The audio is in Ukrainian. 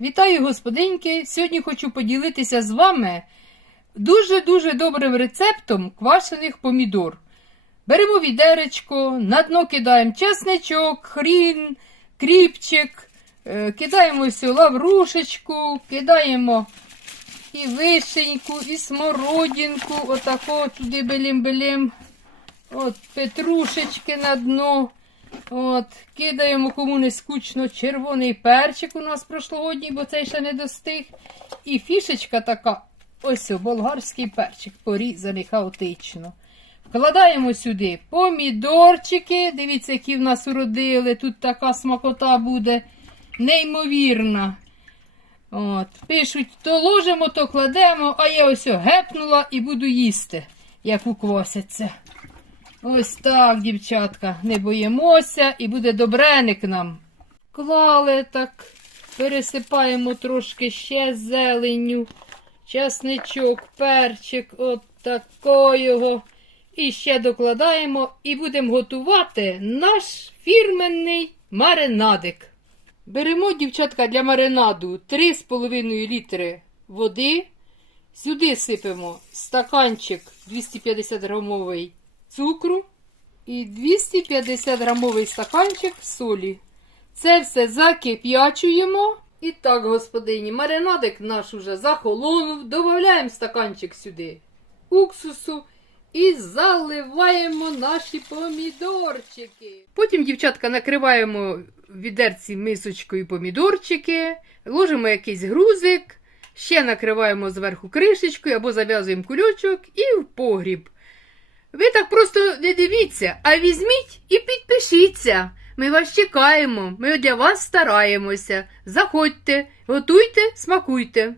Вітаю, господиньки! Сьогодні хочу поділитися з вами дуже-дуже добрим рецептом квашених помідор. Беремо відеречко, на дно кидаємо чесничок, хрін, кріпчик, е, кидаємо ось лаврушечку, кидаємо і вишеньку, і смородинку, отако туди белім-белім. От петрушечки на дно. От, кидаємо кому не скучно червоний перчик у нас прошлогодній, бо цей ще не достиг. І фішечка така, ось болгарський перчик, порізаний хаотично. Вкладаємо сюди помідорчики. Дивіться, які в нас уродили. Тут така смакота буде неймовірна. От, Пишуть, то ложимо, то кладемо, а я ось гепнула і буду їсти, як уквасяться. Ось так, дівчатка, не боїмося і буде добреник нам. Клали так, пересипаємо трошки ще зеленню, часничок, перчик, от такого. І ще докладаємо і будемо готувати наш фірменний маринадик. Беремо, дівчатка, для маринаду 3,5 літри води. Сюди сипемо стаканчик 250 грамовий цукру і 250 грамовий стаканчик солі. Це все закип'ячуємо. І так, господині, маринадик наш уже захолонув. Додаємо стаканчик сюди уксусу і заливаємо наші помідорчики. Потім, дівчатка, накриваємо відерці мисочкою помідорчики, ложимо якийсь грузик, ще накриваємо зверху кришечкою або зав'язуємо кульочок і в погріб. Ви так просто не дивіться, а візьміть і підпишіться. Ми вас чекаємо, ми для вас стараємося. Заходьте, готуйте, смакуйте.